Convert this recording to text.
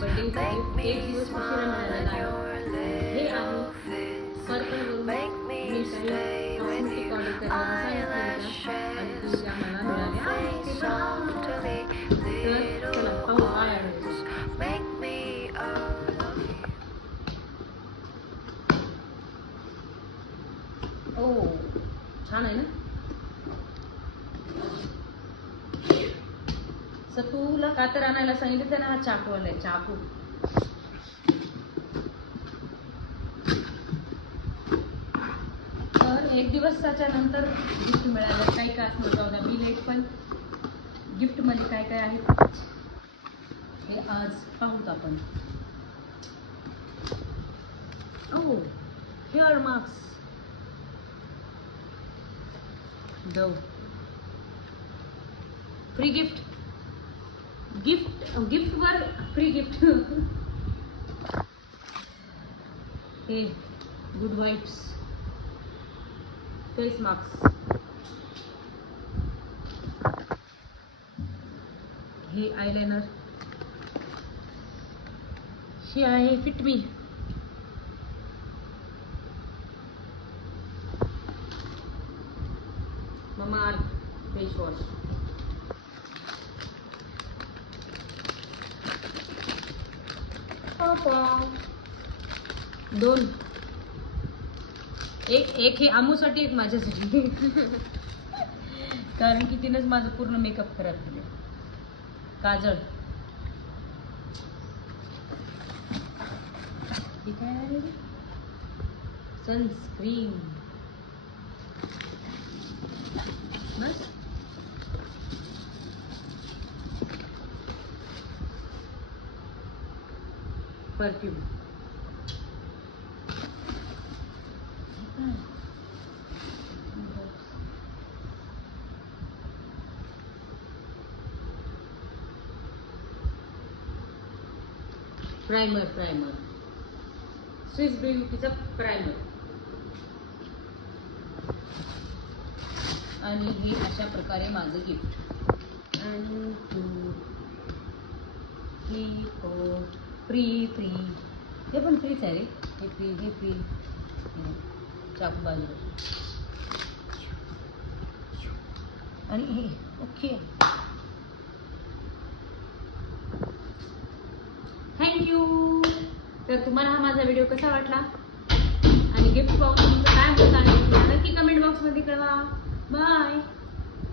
बर्थडेसाठी एक दिवस उशिरा मिळालेला आहे. हे आहे पर्पलवरून मी काही कॉस्मेटिक ऑर्डर करायला सांगितलं होतं आणि ती आम्हाला मिळाली आहे. तर चला पाहू काय आहे. ओ छान आहे ना. सतूला कातर आणायला सांगितलं त्यानं हा चाकू आलाय. चाकू तर एक दिवसाच्या नंतर गिफ्ट मिळालं. काही का असं जाऊ द्या मी लेट, पण गिफ्ट मध्ये काय काय आहे हे आज पाहूत आपण. Oh hair mask Dove free gift. Gift वर फ्री गिफ्ट. हे गुड वाइब्स फेस मास्क. हे आयलाइनर. हे आहे fit me. Mamaearth face wash. दोन, एक हे आमूसाठी, एक माझ्यासाठी. कारण की तिनेच माझं पूर्ण मेकअप खराब केले. काजळ. हे काय आहे रे? सनस्क्रीन. बस. परफ्यूम. प्राइमर स्विस ब्युटीचा प्राइमर. आणि हे अशा प्रकारे माझं गिफ्ट. आणि फ्री हे पण फ्रीच आहे रे. हे फ्री चाकू बाजूला. आणि हे ओके. थँक्यू. तर तुम्हाला हा माझा व्हिडिओ कसा वाटला आणि गिफ्ट बॉक्स तुमचं काय होतं आणि नक्की कमेंट बॉक्समध्ये कळवा. बाय.